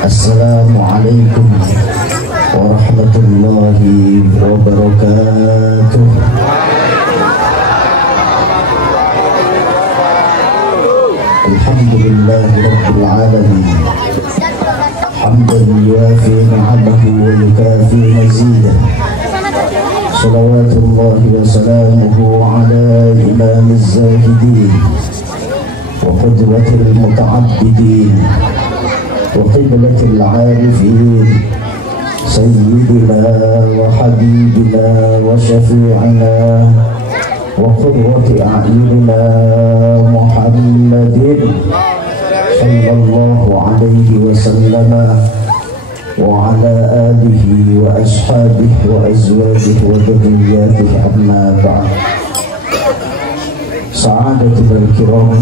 Assalamualaikum warahmatullahi wabarakatuh. Alhamdulillahi rabbil alamin. Hamdan yuwafi ni'amahu wa yukafi mazidah. Salawatullahi wa salamuhu ala imamiz zahidin wa qudwatil muta'abbidin وقبلة العارفين سيدنا وحبيبنا وشفيعنا وقرة أعيننا محمد صلى الله عليه وسلم وعلى آله وأصحابه وأزواجه وذرياته أما بعد. سعادتنا الكرام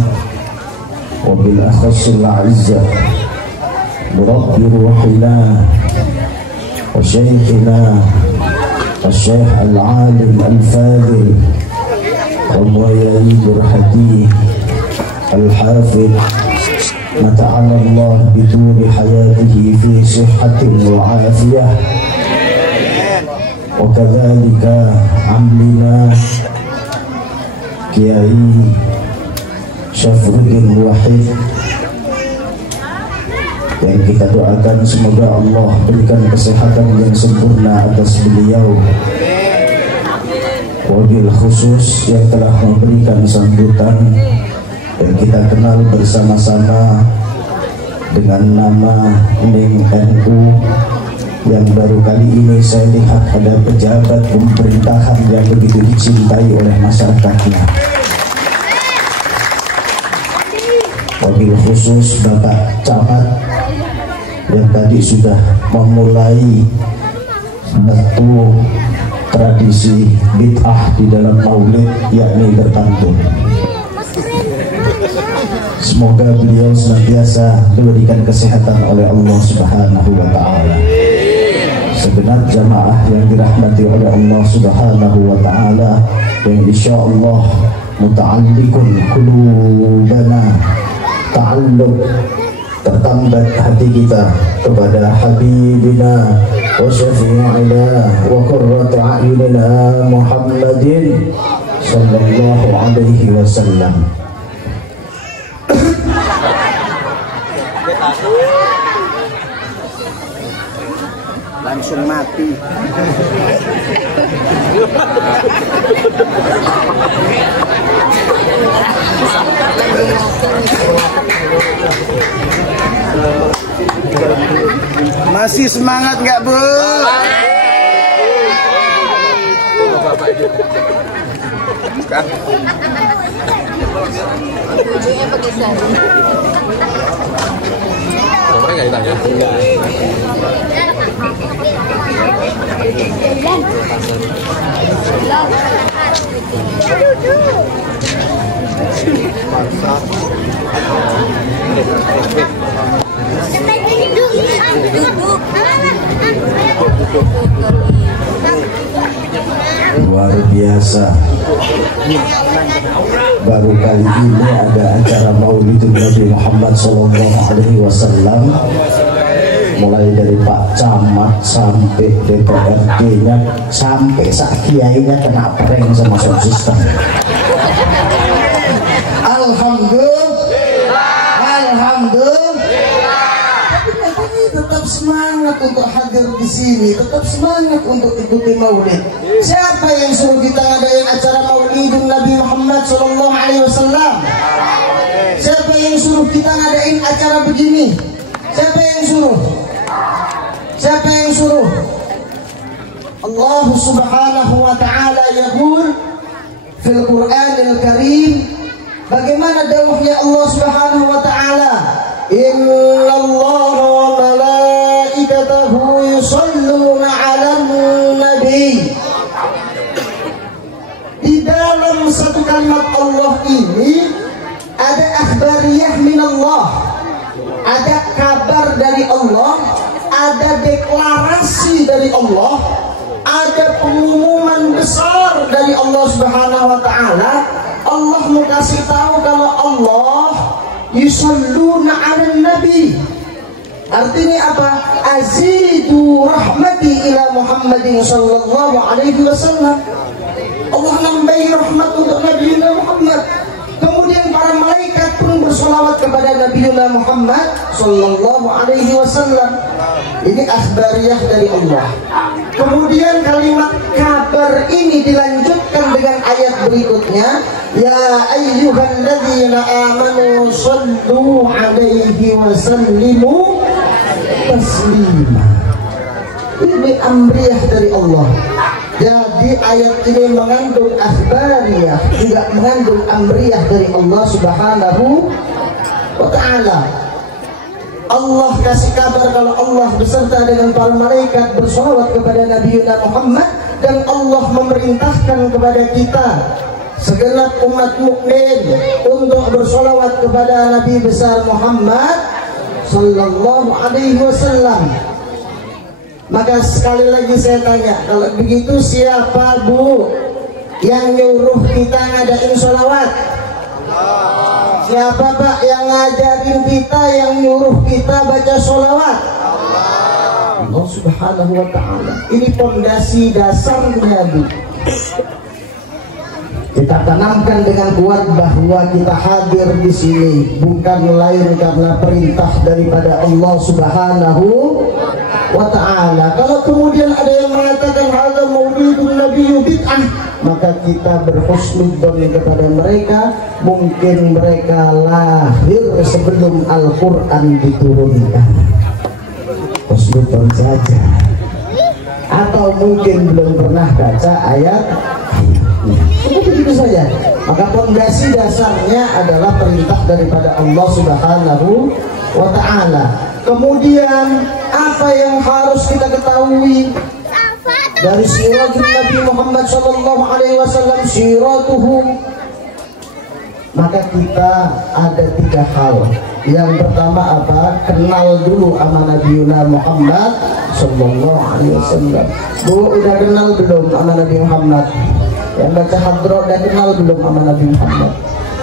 وبالأخص الأعزاء مربي روحنا وشيخنا الشيخ العالم الفاضل ومولاي برحتي الحافظ نتعالى الله بطول حياته في صحة وعافية وكذلك عمنا كياي Syafruddin Wahid yang kita doakan semoga Allah berikan kesehatan yang sempurna atas beliau. Wabil khusus yang telah memberikan sambutan dan kita kenal bersama-sama dengan nama Neng NU, yang baru kali ini saya lihat ada pejabat pemerintahan yang begitu dicintai oleh masyarakatnya. Wabil khusus Bapak Camat yang tadi sudah memulai satu tradisi bid'ah di dalam maulid, yakni berpantun. Semoga beliau senantiasa diberikan kesehatan oleh Allah Subhanahu wa Ta'ala. Segenap jamaah yang dirahmati oleh Allah Subhanahu wa Ta'ala, yang insya Allah muta'alliqun qulubana, ta'alluq tertambat hati kita kepada Habibina wa syafi'ina wa qurratu a'yunina Muhammadin sallallahu alaihi wasallam. Langsung mati. Masih semangat nggak, Bu? Ujungnya pakai sarung. Nomornya nggak ditanya? Luar biasa. Baru kali ini ada acara Maulidun Nabi Muhammad SAW, mulai dari Pak Camat sampai DPRD-nya sampai sak kiainya kena prank sama sound system. Tetap semangat untuk hadir di sini, tetap semangat untuk ikuti maulid. Siapa yang suruh kita ngadain acara Maulidun Nabi Muhammad SAW? Siapa yang suruh kita ngadain acara begini? Siapa yang suruh? Siapa yang suruh? Allah Subhanahu wa Ta'ala yaqul fil Qur'anil Karim, Bagaimana dawuhnya Allah Subhanahu wa taala? Innallaha wa malaikatahu yusholluna 'alan nabi. Di dalam satu kalimat Allah ini ada akhbariyah min Allah, ada kabar dari Allah, ada deklarasi dari Allah, ada pengumuman besar dari Allah Subhanahu wa taala. Allah mau kasih tahu kalau Allah yusalluna 'alan nabi. Artinya apa? Azidu rahmati ila Muhammadin sallallahu alaihi wasallam. Allah nambahi rahmat untuk Nabi Muhammad. Kemudian para malaikat pun bersolawat kepada Nabi Muhammad sallallahu alaihi wasallam. Ini akhbariyah dari Allah. Kemudian kalimat kabar ini dilanjutkan dengan ayat berikutnya, ya ayyuhalladzina amanu shallu alaihi wa sallimu taslima. Ini amriyah dari Allah. Jadi ayat ini mengandung akhbariyah, juga mengandung amriyah dari Allah Subhanahu wa ta'ala. Allah kasih kabar kalau Allah beserta dengan para malaikat bersolawat kepada Nabi Muhammad, dan Allah memerintahkan kepada kita segenap umat mukmin untuk bersolawat kepada Nabi besar Muhammad sallallahu alaihi wasallam. Maka sekali lagi saya tanya, kalau begitu siapa Bu yang nyuruh kita ngadain sholawat? Siapa Pak yang ngajarin kita, yang nyuruh kita baca sholawat? Allah Subhanahu wa ta'ala. Ini fondasi dasarnya Bu. Kita tanamkan dengan kuat bahwa kita hadir di sini bukan lain karena perintah daripada Allah Subhanahu wa ta'ala. Kalau kemudian ada yang mengatakan hadza maulidun nabiyyu bid'ah, maka kita berhusnudzon kepada mereka. Mungkin mereka lahir sebelum Al-Quran diturunkan, husnudzon saja, atau mungkin belum pernah baca ayat. Begitu saja. Maka fondasi dasarnya adalah perintah daripada Allah Subhanahu wa ta'ala. Kemudian apa yang harus kita ketahui dari siratul Nabi Muhammad sallallahu alaihi wasallam, siratuhu? Maka kita ada 3 hal. Yang pertama apa? Kenal dulu sama Nabi Muhammad sallallahu alaihi wasallam. Bu, udah kenal belum sama Nabi Muhammad? Yang baca hadroh udah kenal belum sama Nabi Muhammad?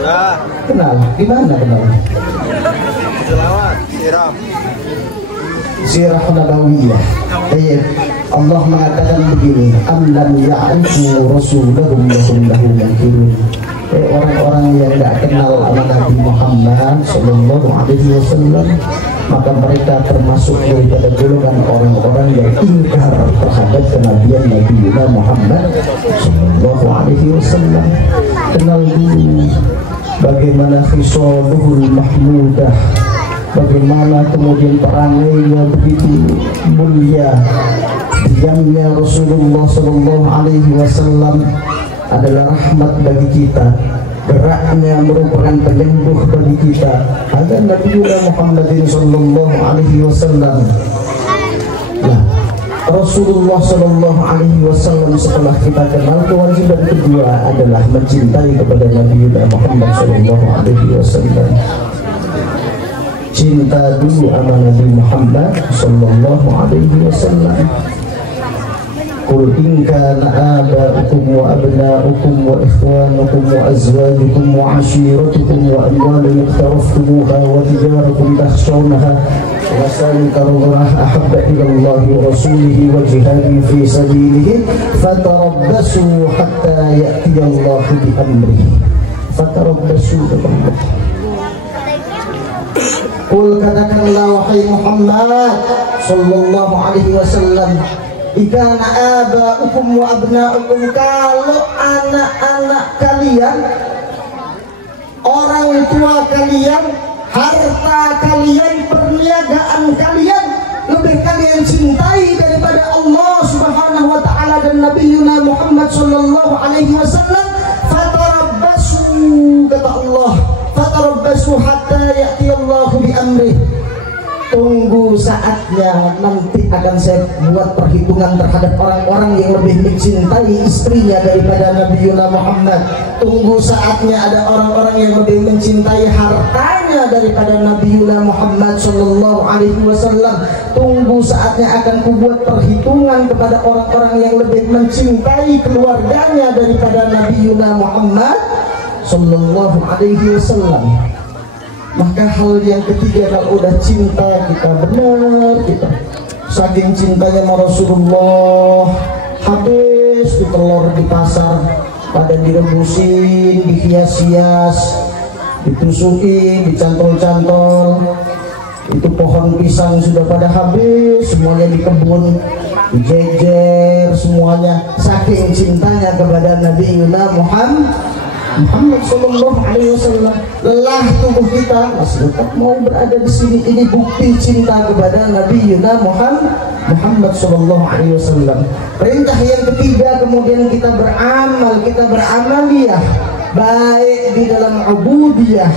Ya. Kenal? Gimana kenal? Selawat, sirah nabawiyah. Allah mengatakan begini, am lam ya'rifu rasulahum lahum lahu munkirun. Orang-orang yang tidak kenal sama Nabi Muhammad sallallahu alaihi wasallam, maka mereka termasuk daripada golongan orang-orang yang ingkar terhadap kenabian Nabi Muhammad sallallahu alaihi wasallam. Kenal dulu bagaimana khisaluhul mahmudah, bagaimana kemudian perangainya begitu mulia. Diamnya Rasulullah sallallahu alaihi wasallam adalah rahmat bagi kita, geraknya merupakan penyembuh bagi kita. Ada Nabi Muhammadin sallallahu alaihi wasallam. Nah, Rasulullah sallallahu alaihi wasallam setelah kita kenal, kewajiban kedua adalah mencintai kepada Nabi Muhammad sallallahu alaihi wasallam. Cinta dulu sama Nabi Muhammad sallallahu alaihi wasallam. Qul in kana aba'ukum wa abna'ukum wa ikhwanukum wa azwajukum wa 'ashiratukum wa amwalun iqtaraftumuha wa tijaratun takhshawnaha wa masakin ahabba ila Allah wa rasulihi wa jihadin fi sabilihi fatarabbasu hatta ya'tiya Allah bi amrihi. Fatarabbasu billah. Qul, katakanlah wahai Muhammad sallallahu alaihi wasallam, ikana aba'ukum wa abna'ukum, kalau anak-anak kalian, orang tua kalian, harta kalian, perniagaan kalian lebih kalian cintai daripada Allah Subhanahu wa ta'ala dan Nabiuna Muhammad sallallahu alaihi wasallam, fatarabbasu, kata Allah, Amri, tunggu saatnya nanti akan saya buat perhitungan terhadap orang-orang yang lebih mencintai istrinya daripada Nabiullah Muhammad. Tunggu saatnya ada orang-orang yang lebih mencintai hartanya daripada Nabiullah Muhammad sallallahu alaihi wasallam. Tunggu saatnya akan kubuat perhitungan kepada orang-orang yang lebih mencintai keluarganya daripada Nabiullah Muhammad sallallahu alaihi wasallam. Maka hal yang ketiga, kalau udah cinta kita benar, kita saking cintanya sama Rasulullah, habis tuh telur di pasar pada direbusin, dihias-hias, ditusukin, dicantol-cantol. Itu pohon pisang sudah pada habis, semuanya di kebun dijejer semuanya, saking cintanya kepada Nabiullah Muhammad sallallahu alaihi wasallam. Lelah tubuh kita masih tetap mau berada di sini. Ini bukti cinta kepada Nabiullah Muhammad sallallahu alaihi wasallam. Perintah yang ketiga, kemudian kita beramal, kita beramaliyah baik di dalam ubudiyah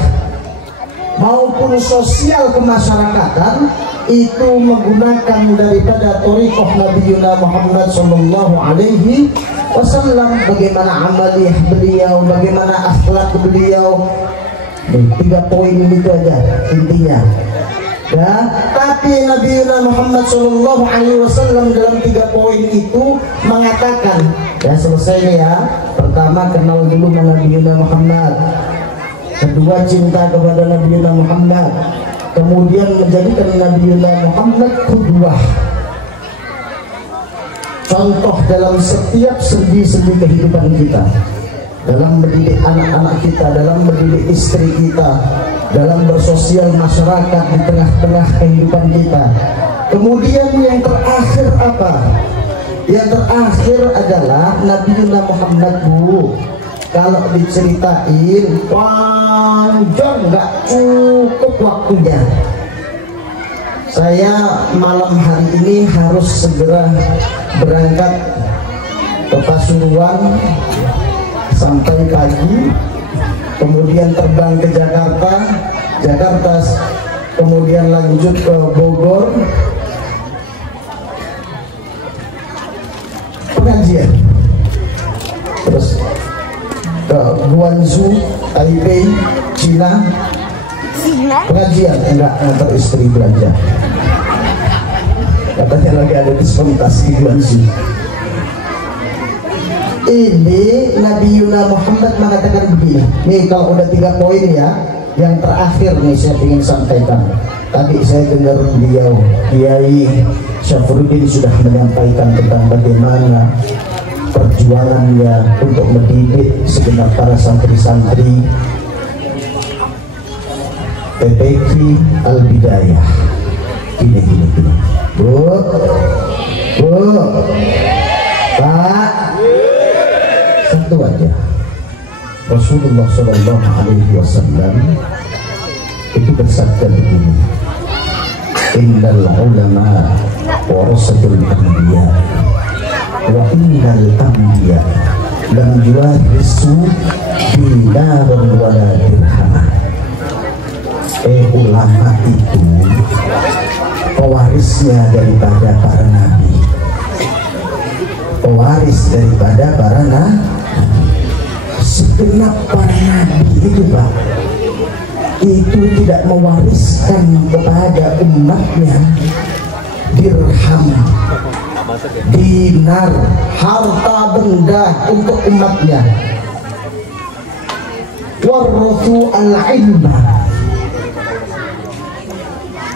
maupun sosial kemasyarakatan, itu menggunakan daripada thariqah Nabiullah Muhammad sallallahu alaihi wasallam. Bagaimana amaliyah beliau, bagaimana akhlak beliau. 3 poin itu aja intinya. Ya, tapi Nabiullah Muhammad sallallahu alaihi wasallam dalam 3 poin itu mengatakan, ya selesai nih ya. Pertama, kenal dulu Nabiullah Muhammad. Kedua, cinta kepada Nabiullah Muhammad. Kemudian menjadikan Nabiullah Muhammad qudwah, contoh dalam setiap sendi-sendi kehidupan kita, dalam mendidik anak-anak kita, dalam mendidik istri kita, dalam bersosial masyarakat di tengah-tengah kehidupan kita. Kemudian yang terakhir apa? Yang terakhir adalah Nabiullah Muhammad, Bu, kalau diceritain panjang, nggak cukup waktunya. Saya malam hari ini harus segera berangkat ke Pasuruan sampai pagi, kemudian terbang ke Jakarta, kemudian lanjut ke Bogor, pengajian, terus ke Guangzhou, Taipei, Cina, pengajian, enggak ngantar istri belanja. Katanya lagi ada disponitas di Guangzhou. Ini Nabiullah Muhammad mengatakan begini. Nih kalau udah 3 poin ya, yang terakhir nih saya ingin sampaikan. Tadi saya dengar beliau Kiai Syafruddin sudah menyampaikan tentang bagaimana perjuangannya untuk mendidik segenap para santri-santri PPQ Al-Bidayah. Gini. Bu, Pak, satu aja. Rasulullah Shallallahu Alaihi Wasallam itu bersabda begini: Innal ulama warasatul anbiya wa innal anbiya lam yuwarisu dinaran wala dirhaman. Ulama itu pewarisnya daripada para nabi, pewaris daripada para nabi. Segenap para nabi itu, Pak, itu tidak mewariskan kepada umatnya dirham, dinar, harta benda untuk umatnya. Warathu al-ilma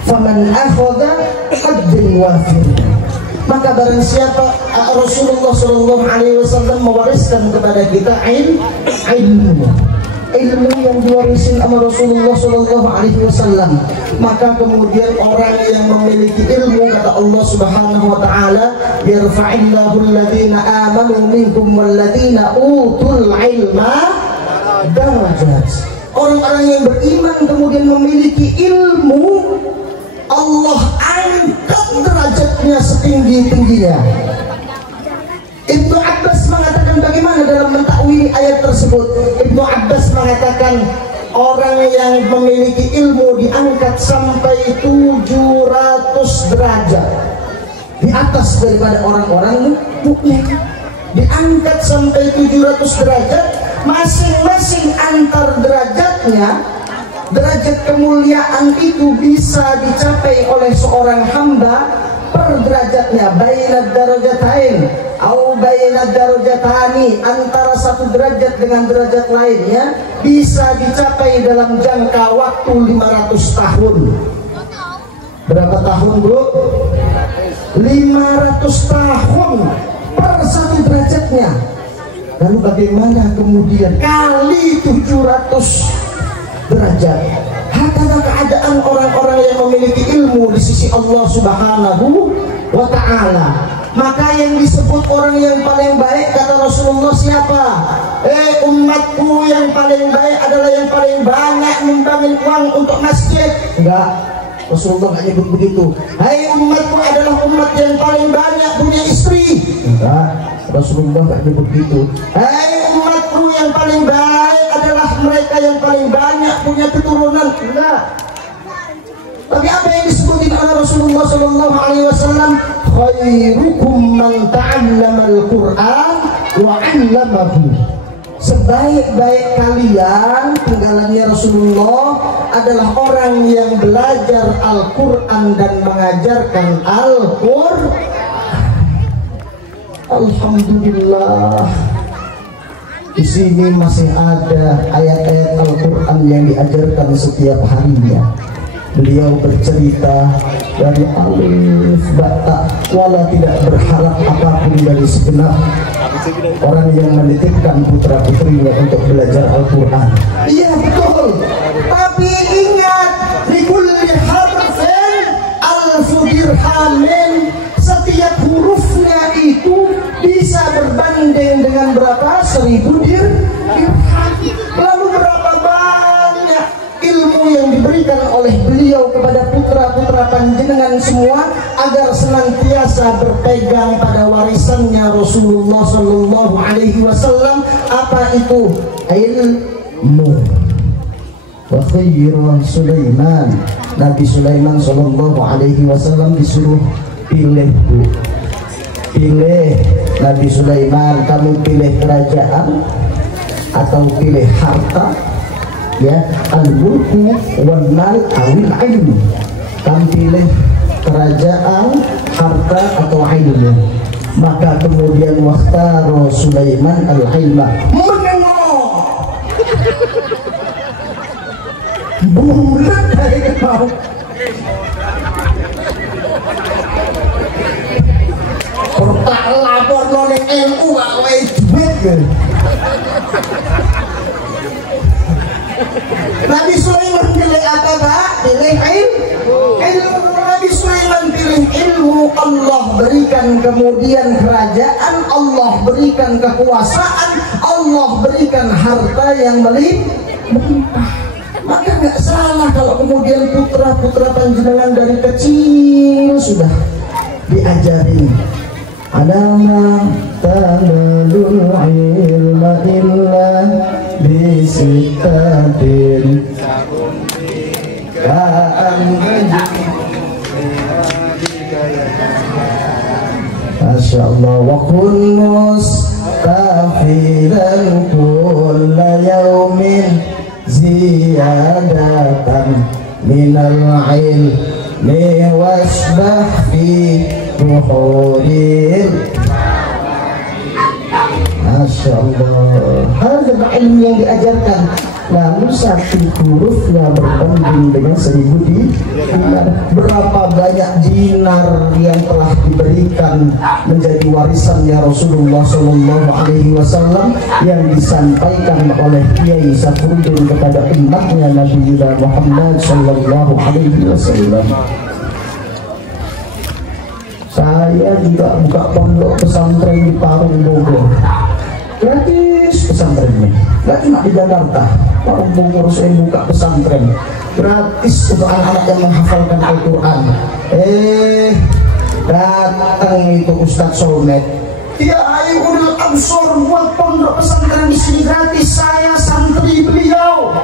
faman akhadha haddin wafir. Maka barang siapa Rasulullah Shallallahu Alaihi Wasallam mewariskan kepada kita ilmu yang diwarisin sama Rasulullah Shallallahu Alaihi Wasallam, maka kemudian orang yang memiliki ilmu, kata Allah Subhanahu Wa Taala, yarfa'illahu alladhina amanu minkum walladhina utul ilma darajat. Orang-orang yang beriman kemudian memiliki ilmu, Allah angkat derajatnya setinggi-tingginya. Ibnu Abbas mengatakan bagaimana dalam mentakwili ayat tersebut. Ibnu Abbas mengatakan orang yang memiliki ilmu diangkat sampai 700 derajat di atas daripada orang-orang mukmin. Diangkat sampai 700 derajat, masing-masing antar derajatnya, derajat kemuliaan itu bisa dicapai oleh seorang hamba per derajatnya, bainad darajatain au bainad darajatani, antara satu derajat dengan derajat lainnya bisa dicapai dalam jangka waktu 500 tahun. Berapa tahun, Bro? 500 tahun per satu derajatnya. Lalu bagaimana kemudian kali 700 derajat? Hakana keadaan orang-orang yang memiliki ilmu di sisi Allah Subhanahu wa ta'ala. Maka yang disebut orang yang paling baik, kata Rasulullah, siapa? Umatku yang paling baik adalah yang paling banyak nyumbangin uang untuk masjid. Enggak, Rasulullah nggak nyebut begitu. Hai umatku adalah umat yang paling banyak punya istri. Enggak, Rasulullah nggak nyebut begitu. Hai umatku yang paling baik adalah mereka yang paling banyak punya keturunan. Enggak. Tapi apa yang disebutin oleh Rasulullah Sallallahu Alaihi Wasallam? Khairukum man ta'allama al-Quran wa 'allamahu. Sebaik-baik kalian, tinggalannya Rasulullah, adalah orang yang belajar Al-Quran dan mengajarkan Al-Quran. Alhamdulillah, di sini masih ada ayat-ayat Al-Quran yang diajarkan setiap harinya. Beliau bercerita dari alif bata, wala tidak berharap apapun dari segenap orang yang menitipkan putra putrinya untuk belajar Al-Quran. Iya betul, tapi ingat, likulli harfin alfu dirhamin. Setiap hurufnya itu bisa berbanding dengan berapa? 1000 dirham. Lalu berapa banyak ilmu yang diberikan oleh beliau kepada putra-putra panjenengan semua agar senantiasa berpegang pada warisannya Rasulullah Sallallahu Alaihi Wasallam. Apa itu? Ilmu. Wa khairan Sulaiman. Nabi Sulaiman Sallallahu Alaihi Wasallam disuruh pilih, pilih. Nabi Sulaiman, kamu pilih kerajaan atau pilih harta? Ya, al-mulku wal mal awil ilmu. Kamu pilih kerajaan, harta atau ilmu. Maka kemudian wakhtaro Sulaiman al-ilma. Menengok bulat dari kau. Tak lapor nonek ilmu wae duit. Nabi Sulaiman pilih apa, Pak? Pilih ilmu. Nabi Sulaiman pilih ilmu. Allah berikan kemudian kerajaan, Allah berikan kekuasaan, Allah berikan harta yang melimpah. Maka nggak salah kalau kemudian putra-putra panjenengan dari kecil sudah diajarin. Adama tanalul ilma illa bisitatin Masya Allah. Wa kun mustafidan kulla yawmin ziyadatan minal ilmi wasbah fi buhuril. Masya Allah, ada ilmu yang diajarkan. Lalu satu hurufnya berbanding dengan 1000 dinar. Berapa banyak dinar yang telah diberikan menjadi warisannya Rasulullah Sallallahu Alaihi Wasallam yang disampaikan oleh Kiai Safruddin kepada umatnya Nabi Muhammad Sallallahu Alaihi Wasallam. Saya juga buka pondok pesantren di Parung Bogor. Gratis pesantrennya, nggak cuma di Jakarta. Parung Bogor saya buka pesantren gratis untuk anak-anak yang menghafalkan Al-Quran. Datang itu Ustadz Solmed, ya ayo ulil absor buat pondok pesantren di sini gratis. Saya santri beliau,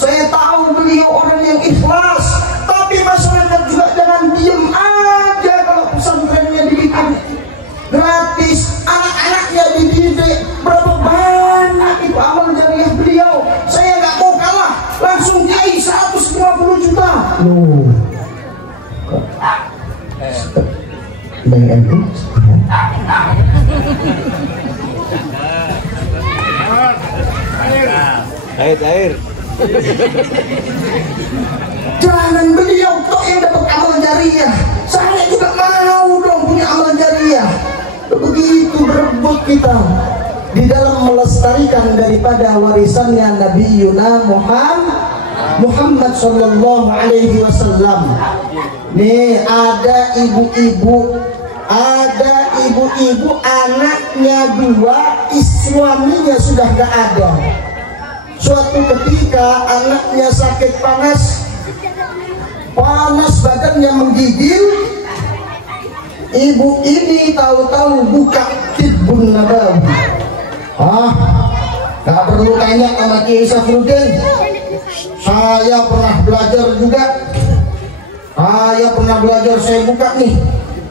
Saya tahu beliau orang yang ikhlas, tapi masyarakat juga jangan diem aja kalau pesantrennya dibikin gratis, anak-anaknya dididik. Berapa banyak itu amal jariah beliau. Saya nggak mau kalah, langsung kiai 150 juta. Loh, Bang NU air. Jangan beliau kok yang dapat amal jariah. Saya juga mau dong punya amal jariah. Begitu berebut kita di dalam melestarikan daripada warisannya Nabi Yuna Muhammad sallallahu alaihi wasallam. Nih ada ibu-ibu anaknya 2, suaminya sudah gak ada. Suatu ketika anaknya sakit panas badannya menggigil. Ibu ini tahu-tahu buka Tibbun Nabawi. Gak perlu tanya sama Kiai Safruddin, saya pernah belajar juga. Saya buka nih.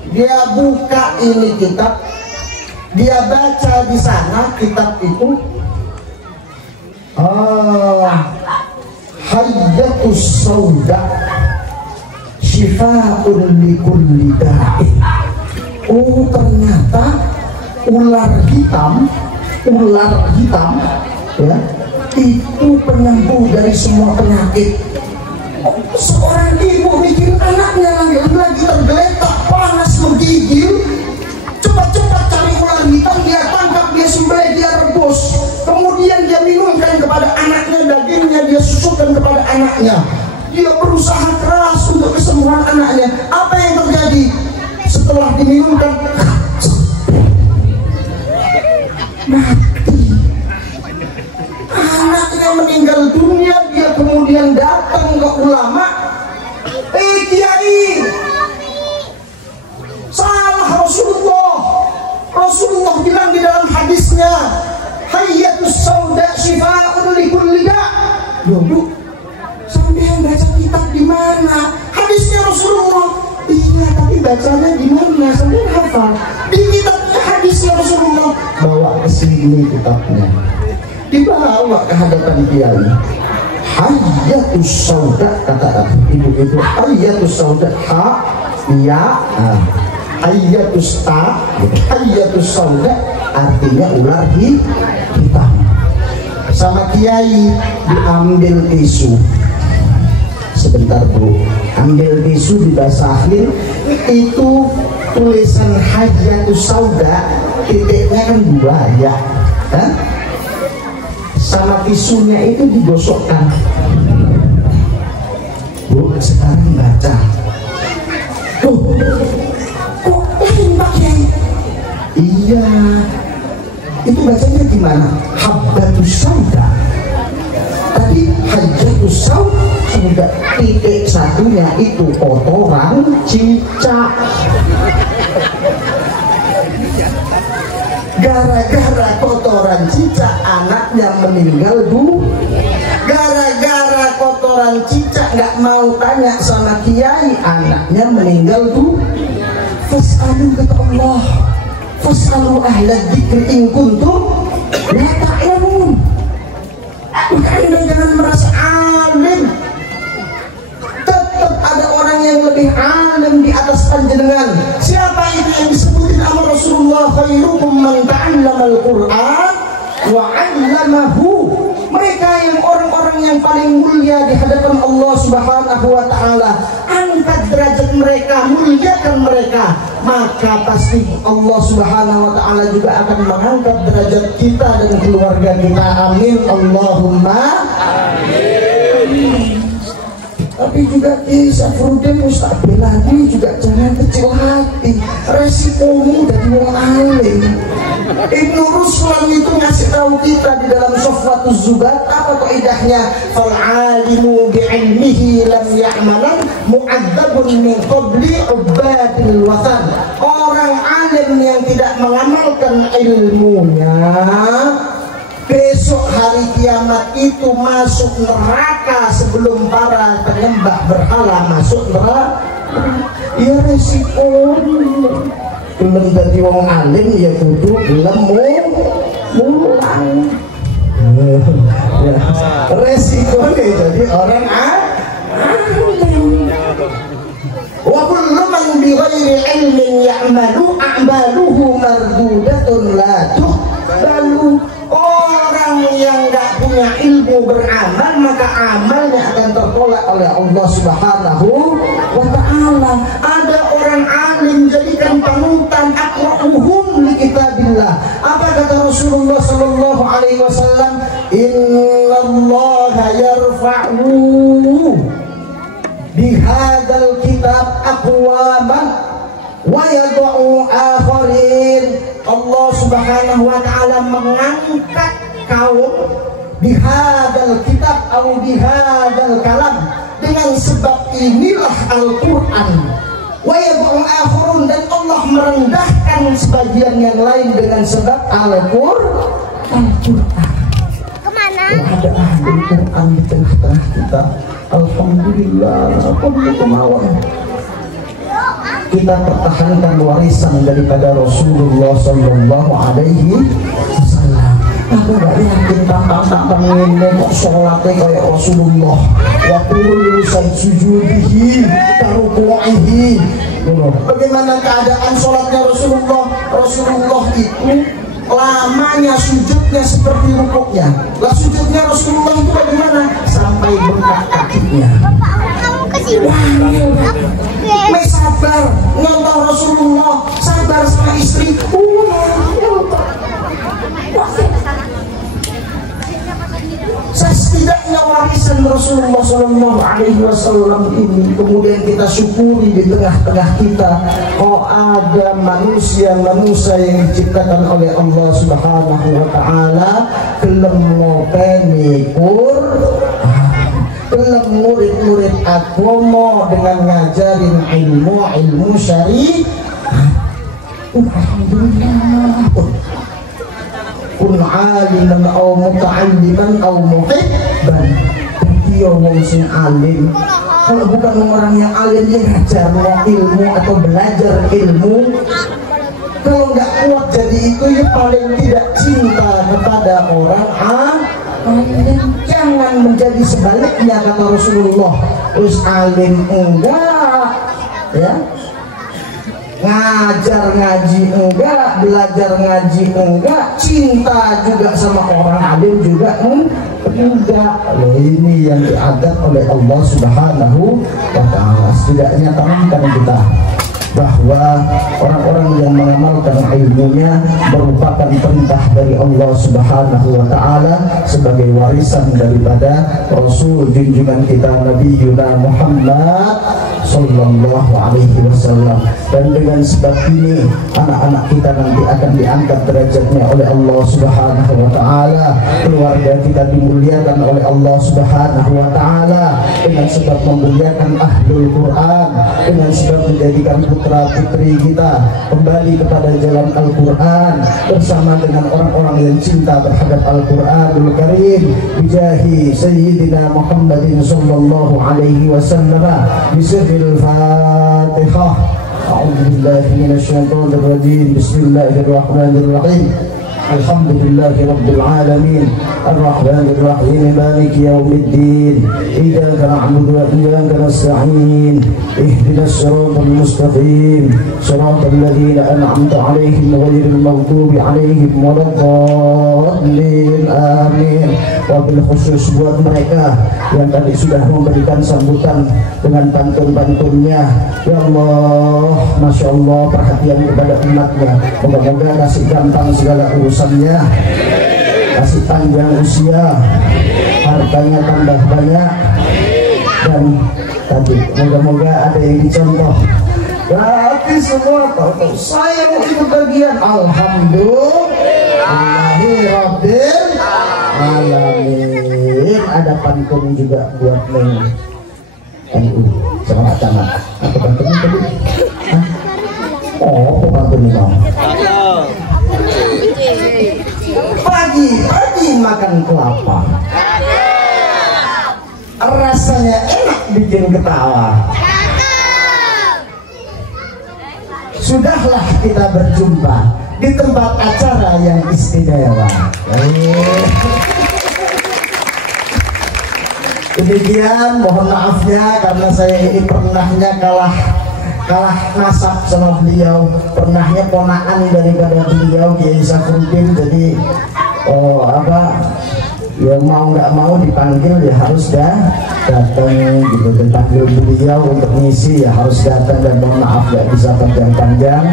Dia buka ini kitab, dia baca di sana kitab itu. Hayyatus Sauda Syifa'un likulli da'i. Oh, ternyata ular hitam ya, itu penyembuh dari semua penyakit. Seorang ibu bikin anaknya lagi tergeletak panas menggigil, cepat-cepat cari ular hitam, dia tangkap, dia sembelih, dia rebus, kemudian dia minumkan kepada anaknya, dagingnya dia susukan kepada anaknya. Dia berusaha keras untuk kesembuhan anaknya. Apa yang terjadi setelah diminumkan? Mati. Anaknya meninggal dunia. Dia kemudian datang ke ulama. Kiai, salah Rasulullah bilang di dalam hadisnya, Hayyatus Sauda Syifa'un likulli da'. Loh, sampean baca kitab di mana? Hadisnya Rasulullah. Iya, tapi bacanya di mana? Sampean hafal? Di kitabnya hadisnya Rasulullah. Bawa ke sini kitabnya. Dibawa ke hadapan kiai. Hayyatus Sauda, kata ibu itu. Hayyatus Sauda, Hayyatus Sauda artinya ular hitam. Sama kiai diambil tisu. Sebentar Bu, ambil tisu dibasahin. Itu tulisan Hayyatus Sauda, titiknya kan 2 ya. Sama tisunya itu digosokkan. Bu, sekarang baca. Tuh, kok lain Pak Kiai? Iya, itu bacanya gimana? Habbatus Sauda. Tadi Hayyatus Sauda, titik satunya itu kotoran cicak. Gara-gara kotoran cicak anaknya meninggal Bu. Gara-gara kotoran cicak nggak mau tanya sama kiai, anaknya meninggal Bu. Fas'alu, kata Allah, fas'alu ahla dzikri in kuntum la ta'lamun. Maka Anda jangan merasa alim. Tetap ada orang yang lebih alim di atas panjenengan. Siapa itu yang disebutin sama Rasulullah? Khairukum man ta'allamal Qur'an wa 'allamahu. Mereka yang orang-orang yang paling mulia di hadapan Allah Subhanahu wa taala. Angkat derajat mereka, muliakan mereka, maka pasti Allah Subhanahu wa taala juga akan mengangkat derajat kita dan keluarga kita. Amin Allahumma amin. Tapi juga Kiai Safruddin Ustaz Beladi juga jangan kecil hati. Resikomu dari wong alim. Ibnu Ruslan itu ngasih tahu kita di dalam Sofwatuz Zubat, apa kaidahnya? Fal alimu bi'ilmihi lam ya'malan mu'adzabun min qabli ubadil watan. Orang alim yang tidak mengamalkan ilmunya besok besok hari kiamat itu masuk neraka sebelum para penyembah berhala masuk neraka. Ya resiko belum jadi wong alim ya kudu belum mulang. Ya, resikonya jadi orang alim. Wa kullu man bi ghairi ilmin ya'malu a'maluhu mardudatun la tuqbalu. Orang yang enggak punya ilmu beramal maka amalnya akan tertolak oleh Allah Subhanahu wa ta'ala. Ada orang alim jadikan panutan, aqra'uhum li kitabillah. Apa kata Rasulullah sallallahu alaihi wasallam? Innallaha yarfa'u bihadzal kitab aqwaman wa yad'u akharin. Allah Subhanahu wa ta'ala mengangkat kaum bihadzal kitab atau bihadzal kalam, dengan sebab inilah Al-Qur'an. Wa yad'u akharun, dan Allah merendahkan sebagian yang lain dengan sebab Al-Qur'an. Kemana? Ada ahli Quran di tengah-tengah kita. Alhamdulillah, kemauan kita pertahankan warisan daripada Rasulullah Sallallahu Alaihi Wasallam. Aku gak yakin tampang-tampang ini kok sholatnya kayak Rasulullah. Waktu lulusan sujudihi taruku'ihi. Bagaimana keadaan sholatnya Rasulullah? Rasulullah itu lamanya sujudnya seperti rukuknya. Lah sujudnya Rasulullah itu bagaimana? Sampai bengkak kakinya. Wah, sabar, nyontoh Rasulullah, sabar sama istri. Setidaknya warisan Rasulullah Sallallahu Alaihi Wasallam ini kemudian kita syukuri di tengah-tengah kita. Oh, ada manusia yang diciptakan oleh Allah Subhanahu Wa Taala kelem ngopeni belum murid-murid agama dengan ngajarin ilmu syari. Alhamdulillah. Kun aliman au muta'alliman au muhibban. Dia wong sing alim. Kalau bukan orang yang alim yang ngajar ilmu atau belajar ilmu, kalau nggak kuat jadi itu ya paling tidak cinta kepada orang jangan menjadi sebaliknya kata Rasulullah. Terus alim enggak ya, ngajar ngaji enggak, belajar ngaji enggak, cinta juga sama orang alim juga enggak. Ini yang diadat oleh Allah Subhanahu wa ta'ala. Setidaknya tanamkan kita bahwa orang-orang yang mengamalkan ilmunya merupakan perintah dari Allah Subhanahu wa ta'ala sebagai warisan daripada Rasul junjungan kita Nabi Yuna Muhammad Sallallahu Alaihi Wasallam. Dan dengan sebab ini anak-anak kita nanti akan diangkat derajatnya oleh Allah Subhanahu wa ta'ala, keluarga kita dimuliakan oleh Allah Subhanahu wa ta'ala dengan sebab memuliakan ahlul Quran, dengan sebab menjadikan putra putri kita kembali kepada jalan Al-Quran bersama dengan orang-orang yang cinta terhadap Al-Quranul Karim. Bijahi Sayyidina Muhammadin Sallallahu Alaihi Wasallam. Bismillahirrahmanirrahim. A'udzubillahi minasyaitonir rajim. Bismillahirrahmanirrahim. Alhamdulillahi Rabbil Alamin Ar-Rahmanir Rahim Maliki Yawmiddin Iyyaka na'budu wa iyyaka nasta'in Ihdinas siratal mustaqim Siratal ladzina an'amta 'alaihim ghairil maghdubi 'alaihim waladdallin. Amin. Wabil khusus buat mereka yang tadi sudah memberikan sambutan dengan pantun-pantunnya. Ya Allah, Masya Allah, perhatian kepada umatnya. Moga-moga kasih gampang segala urusannya, kasih panjang usia, hartanya tambah banyak, dan tadi moga-moga ada yang dicontoh. Tapi semua tahu saya mau ikut bagian. Alhamdulillahirabbil alamin. Ada pantun juga buat Neng NU sama camat. Apa pantunnya tadi? Oh, pantun ini bang. Pagi makan bikin ketawa. Sudahlah kita berjumpa di tempat acara yang istimewa. Demikian, mohon maafnya karena saya ini pernahnya kalah nasab sama beliau, pernahnya ponaan daripada beliau Kiai Safruddin. Jadi ya mau nggak mau dipanggil ya harus datang gitu, dipanggil beliau untuk ngisi ya harus datang, dan mohon maaf nggak bisa panjang-panjang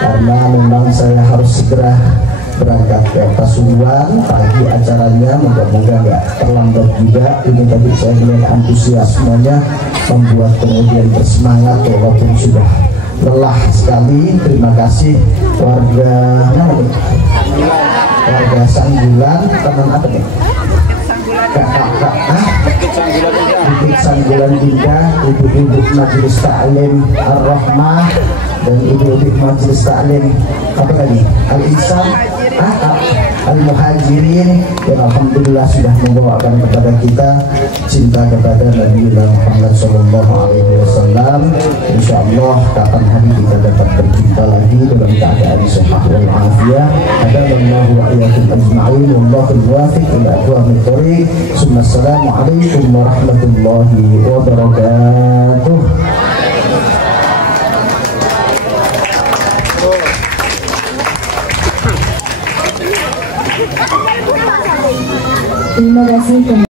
karena memang saya harus segera berangkat ke Pasuruan pagi acaranya. Moga-moga nggak terlambat juga. Ini tadi saya melihat antusiasmenya membuat kemudian bersemangat walaupun sudah lelah sekali. Terima kasih warga Sanggulan, teman apa nih? Bukit Sanggulan Indah, ibu-ibu Majelis Ta'lim Ar-Rahmah dan ibu-ibu Majelis Ta'lim apa lagi? Al-Insan, Al-Muhajirin, dan alhamdulillah sudah membawakan kepada kita cinta kepada Nabi Muhammad SAW. Insyaallah kapan hari kita dapat berjumpa lagi dalam keadaan sehat wal afiat. Hadanallahu wa iyyakum ajma'in, wallahu muwaffiq ila aqwamit thoriq. Assalamualaikum warahmatullahi wabarakatuh. Terima kasih.